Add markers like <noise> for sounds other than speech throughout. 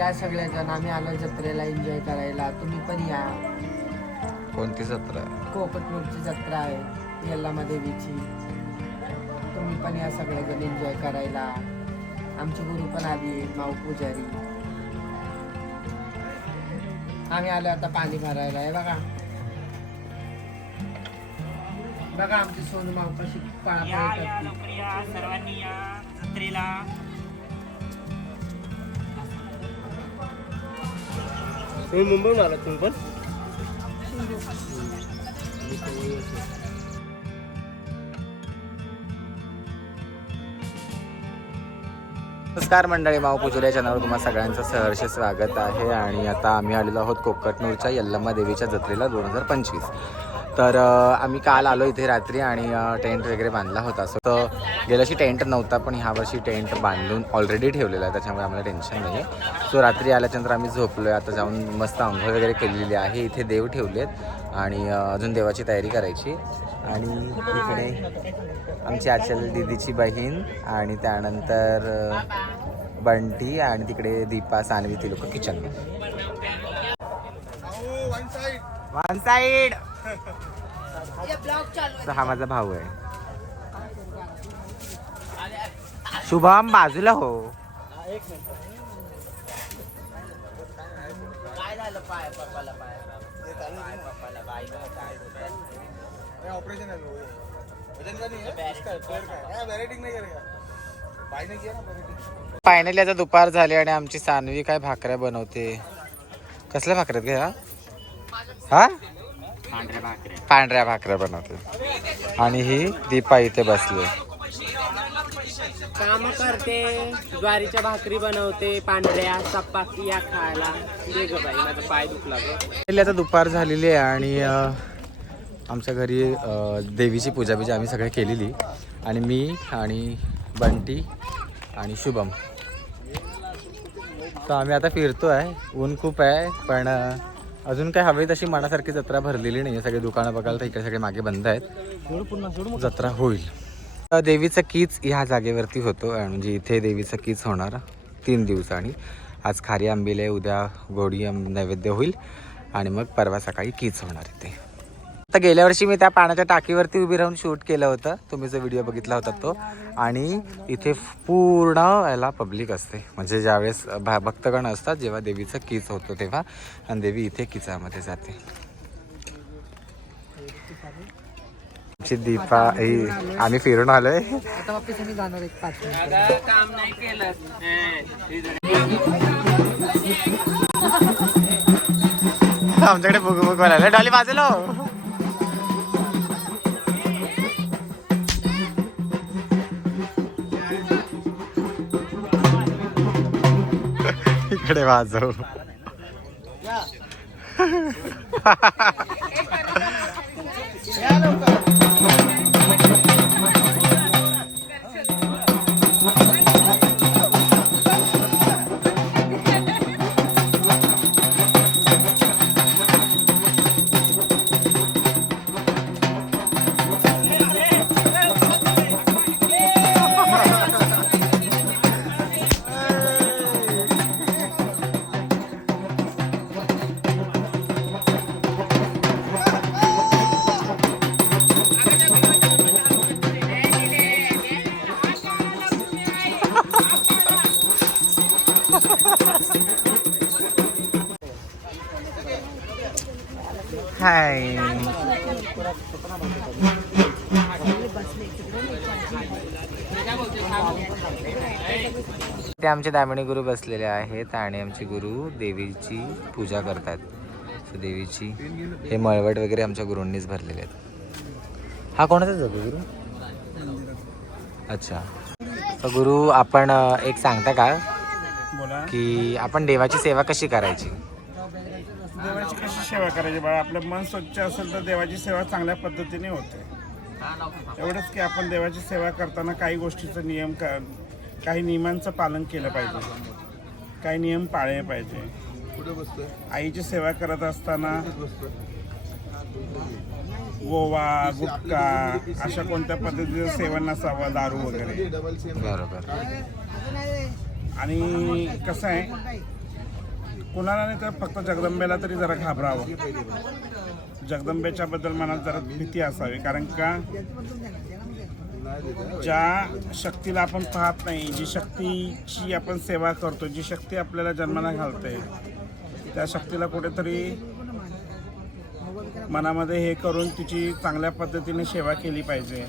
या सगळ्याजण आम्ही आलो जत्रेला एन्जॉय करायला. तुम्ही पण या. कोणती जत्रा? कोकटपूरची जत्रा आहे यल्लामा देवीची तुम्ही पण या सगळेजण एन्जॉय करायला. आमचे गुरु पण आली माऊ पुजारी. आम्ही आलो आता पाणी भरायला. आहे बघा. बघा आमची सोनू माऊ कशी या पळापळ या करते. लवकर या सर्वांनी या जत्रेला. तुम्ही मुंबईहून आलात तुम्ही पण? नमस्कार मंडळी माऊ पुजुल्या चॅनलवर तुम्हाला सगळ्यांचं सहर्ष स्वागत आहे आणि आता आम्ही आलेलो आहोत कोकटनूरच्या यल्लम्मा देवीच्या जत्रेला दोन हजार पंचवीस. तर आम्ही काल आलो इथे रात्री आणि टेंट वगैरे बांधला होता. सो तर गेल्या वर्षी टेंट नव्हता पण ह्या वर्षी टेंट बांधून ऑलरेडी ठेवलेला आहे त्याच्यामुळे आम्हाला टेन्शन नाही आहे सो रात्री आल्याच्यानंतर आम्ही झोपलो आहे आता जाऊन मस्त आंघोळ वगैरे केलेली आहे. इथे देव ठेवलेत आणि अजून देवाची तयारी करायची. आणि इकडे आमची आचल दिदीची बहीण आणि त्यानंतर बंटी आणि तिकडे दीपा सानवी ती लोक किचन वन हा माझा भाऊ आहे. शुभम बाजूला हो. ऑपरेशन फायनली आता दुपार झाली आणि आमची सानवी काय भाकऱ्या बनवते. कसल्या भाकऱ्यात घ्या हा? पांढऱ्या भाकऱ्या. बनवते. आणि ही दीपा इथे बसली काम करते ज्वारीच्या भाकरी बनवते पांढऱ्या चपाती या खायला. दे ग बाई माझा पाय दुखला ग. आता दुपार झालेली आहे आणि अ, आमच्या घरी अ, देवीची पूजा बिजा आम्ही सगळे केलेली. आणि मी आणि बंटी आणि शुभम. तर आम्ही आता फिरतो आहे ऊन खूप आहे पण अ, अजून काय हवी तशी मनासारखी जत्रा भरलेली नाही आहे सगळे दुकानं बघायला तर इकडे सगळे मागे बंद आहेत. जत्रा होईल. देवीचं कीच ह्या जागेवरती होतो म्हणजे इथे देवीचं कीच होणार तीन दिवसांनी. आज खारी आंबील उद्या गोडी आंब नैवेद्य होईल आणि मग परवा सकाळी कीच होणार इथे. आता गेल्या वर्षी मी त्या पाण्याच्या टाकीवरती उभी राहून शूट केलं होतं. तुम्ही जो व्हिडिओ बघितला होता तो. आणि इथे पूर्ण याला पब्लिक असते. म्हणजे ज्यावेळेस भा भक्तगण असतात जेव्हा देवीचं कीच होतो तेव्हा आणि देवी इथे किचामध्ये जाते. आमची दीपा ही आम्ही फिरून आलोय. आता वापस आम्ही जाणार इकडे वाजव. <laughs> <laughs> आमचे दामिणी गुरु बसलेले आहेत आणि आमचे गुरु देवीची पूजा करतात. So देवीची हे मळवट वगैरे आमच्या गुरूंनीच भरलेले आहेत. हा कोणाचा जातो गुरु? अच्छा. तर गुरु आपण एक सांगता का? बोला. की आपण देवाची सेवा कशी करायची? देवाची कशी सेवा करायची? बाळा आपलं मन स्वच्छ असेल तर देवाची सेवा चांगल्या पद्धतीने होते. एवढंच की आपण देवाची सेवा करताना काही गोष्टीचं नियम काही नियमांचं पालन केलं पाहिजे. काही नियम पाळले पाहिजे. आईची सेवा करत असताना गोवा गुटखा अशा कोणत्या पद्धतीचं सेवन नसावं दारू वगैरे. बरोबर. आणि कसं आहे कुणाला नाही तर फक्त जगदंबेला तरी जरा घाबरावं. जगदंबेच्या बद्दल मनात जरा भीती असावी कारण का? ज्या शक्तीला आपण पाहत नाही जी शक्तीची आपण सेवा करतो जी शक्ती आपल्याला जन्माला घालते त्या शक्तीला कुठेतरी मनामध्ये हे करून तिची चांगल्या पद्धतीने सेवा केली पाहिजे.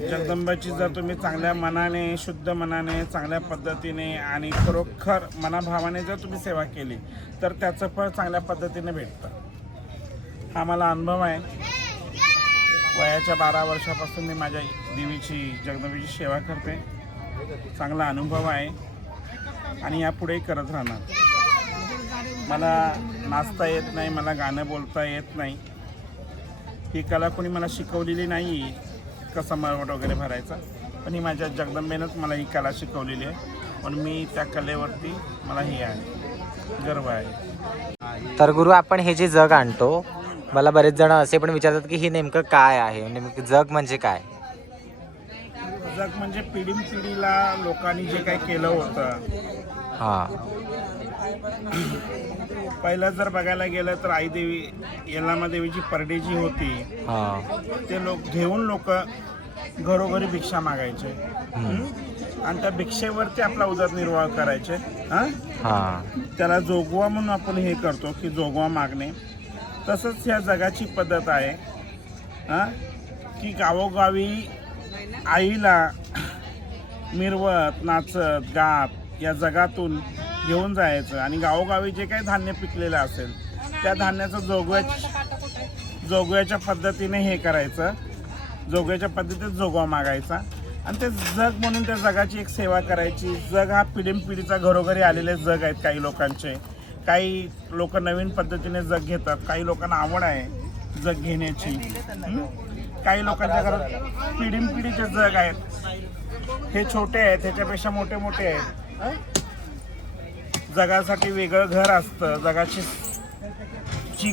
जगदंबाची जर तुम्ही चांगल्या मनाने शुद्ध मनाने चांगल्या पद्धतीने आणि खरोखर मनाभावाने जर तुम्ही सेवा केली तर त्याचं फळ चांगल्या पद्धतीने भेटतं. हा मला अनुभव आहे. वयाच्या बारा वर्षापासून मी माझ्या देवीची जगदंबेची सेवा करते. चांगला अनुभव आहे. आणि यापुढे करत राहणार. मला नाचता येत नाही मला गाणं बोलता येत नाही. ही कला कोणी मला शिकवलेली नाही कसा मळवट वगैरे भरायचा. पण ही माझ्या जगदंबेनंच मला ही कला शिकवलेली आहे. म्हणून मी त्या कलेवरती मला हे आहे गर्व आहे. तर गुरु आपण हे जे जग आणतो मला बरेच जण असे पण विचारतात की हे नेमकं काय आहे? नेमकं जग म्हणजे काय? जग म्हणजे पिढीनपिढीला लोकांनी जे काही केलं होतं. हां. पहिलं जर बघायला गेलं तर आई देवी यल्लामा देवीची परडी जी होती हां. ते लोक घेऊन लोक घरोघरी भिक्षा मागायचे? आणि त्या भिक्षेवरती आपला उदरनिर्वाह करायचे. हां? हां. त्याला जोगवा म्हणून आपण हे करतो की जोगवा मागणे. तसंच ह्या जगाची पद्धत आहे. हां? की गावोगावी आईला मिरवत नाचत गात या जगातून घेऊन जायचं आणि गावोगावी जे काही धान्य पिकलेलं असेल त्या धान्याचं जोगव्या जोगव्याच्या पद्धतीने हे करायचं. जोगव्याच्या पद्धतीत जोगवा मागायचा. आणि ते जग म्हणून त्या जगाची एक सेवा करायची. जग हा पिढीनपिढीचा घरोघरी आलेले जग आहेत काही लोकांचे. काही लोक नवीन पद्धतीने जग घेतात काही लोकांना आवड आहे जग घेण्याची. काही लोकांच्या घरात पिढीनपिढीचे जग आहेत. हे छोटे आहेत ह्याच्यापेक्षा मोठे मोठे आहेत. जगासाठी वेगळं घर असतं जगाची ची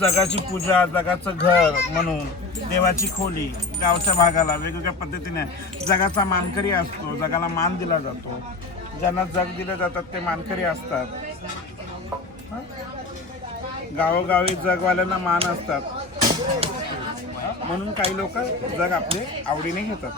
जगाची पूजा जगाचं घर म्हणून देवाची खोली गावच्या भागाला वेगवेगळ्या पद्धतीने. जगाचा मानकरी असतो जगाला मान दिला जातो. ज्यांना जग दिलं जातात ते मानकरी असतात. गावोगावी जगवाल्यांना मान असतात. म्हणून काही लोक जग आपले आवडीने घेतात.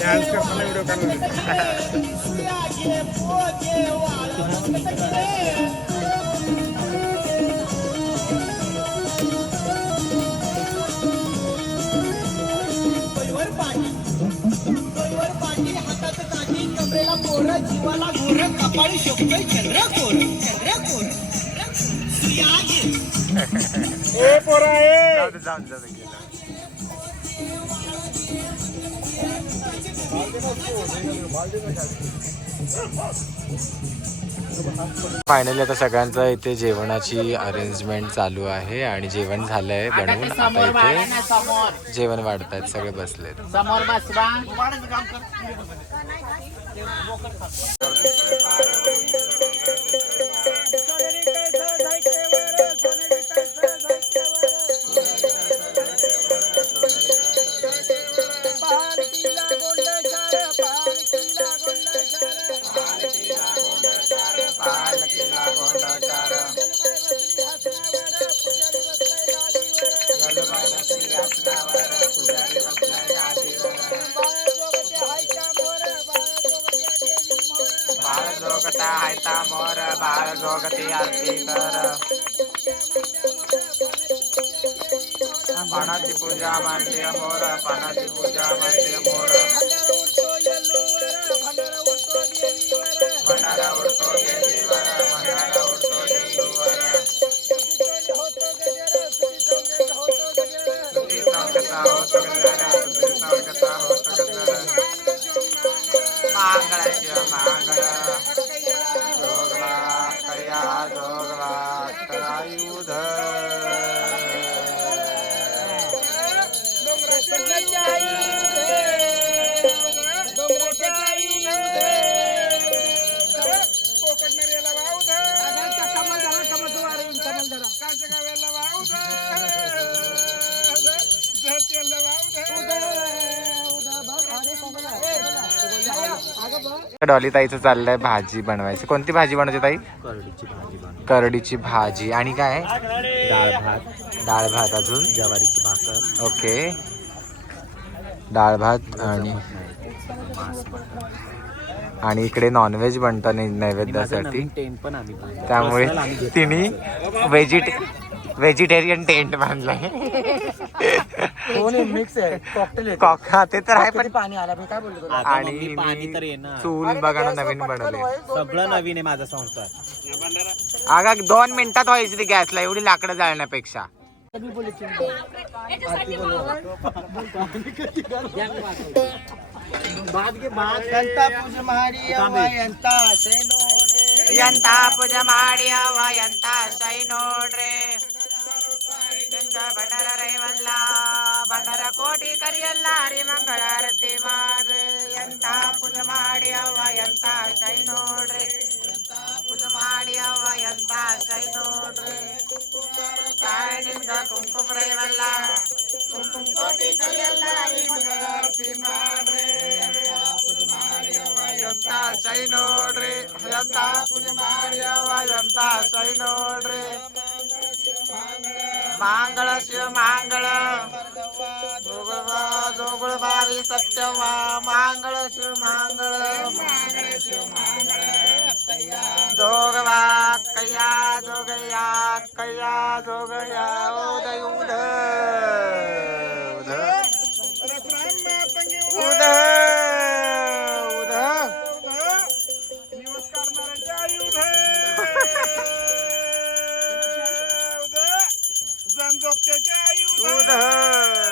डान्स करताना व्हिडिओ काढणार ए पोरा ए फायनली आता सगळ्यांचं इथे जेवणाची अरेंजमेंट चालू आहे आणि जेवण झालंय बनवून. आता इथे जेवण वाढतायत सगळे बसलेत. समोर ఆర్తి ఆర్తి పణతి పూజా మందిర మోర పణతి పూజా మందిర మోర మండల ఉడుతో జయవర మండల ఉడుతో జయవర తుది సంకత హో సగందర తుది సంకత హో సగందర మంగళ శివ మంగళ डॉली ताईचं चाललंय भाजी बनवायची. कोणती भाजी बनवते ताई? करडीची भाजी आणि काय? डाळ भात. डाळ भात अजून? ज्वारीची भाकर. ओके. डाळ भात आणि आणि इकडे नॉनव्हेज बनतं नैवेद्यासाठी. त्यामुळे तिने व्हेजिटे व्हेजिटेरियन टेंट बांधलाय. मिक्स आहे? ते तर आहे पण पाणी आला मी काय बोलतो आणि पाणी तर येणार चूल बघा नवीन बनवले सगळं नवीन आहे अगा दोन मिनिटात व्हायची ती गॅसला एवढी लाकडं जाळण्यापेक्षा. यंता पूजा माडिया वा यंता सई ನಿಮ್ಗ ಬಂಡರ ರೈವಲ್ಲ ಬಂಡರ ಕೋಟಿ ಕರಿಯಲ್ಲ ಹರಿ ಮಂಗಳಾರತಿ ಮಾಡ್ರಿ ಎಂತ ಪೂಜೆ ಮಾಡಿ ಅವ ಎಂತ ಸೈ ನೋಡ್ರಿ ಪೂಜೆ ಮಾಡಿ ಅವ ಎಂತ ಸೈ ನೋಡ್ರಿ ತಾಯಿ ನಿಮ್ಗ ಕುಂಕುಮ ರೈವಲ್ಲ ಕುಂಕುಮ ಕೋಟಿ ಕರಿಯಲ್ಲ ಹರಿ ಮಂಗಳಾರತಿ ಮಾಡ್ರಿ ಎಂತ ಸೈ ನೋಡ್ರಿ ಎಂತ ಪೂಜೆ ಮಾಡಿ ಅವ ಎಂತ ಸೈ ನೋಡ್ರಿ मांगळ शिव मांगळ जोगळवा जोगळ बारी सत्यवा मांगळ शिव मांगळ जोगवा कया जोगया कया जोगया उदय उद उद आयुध उद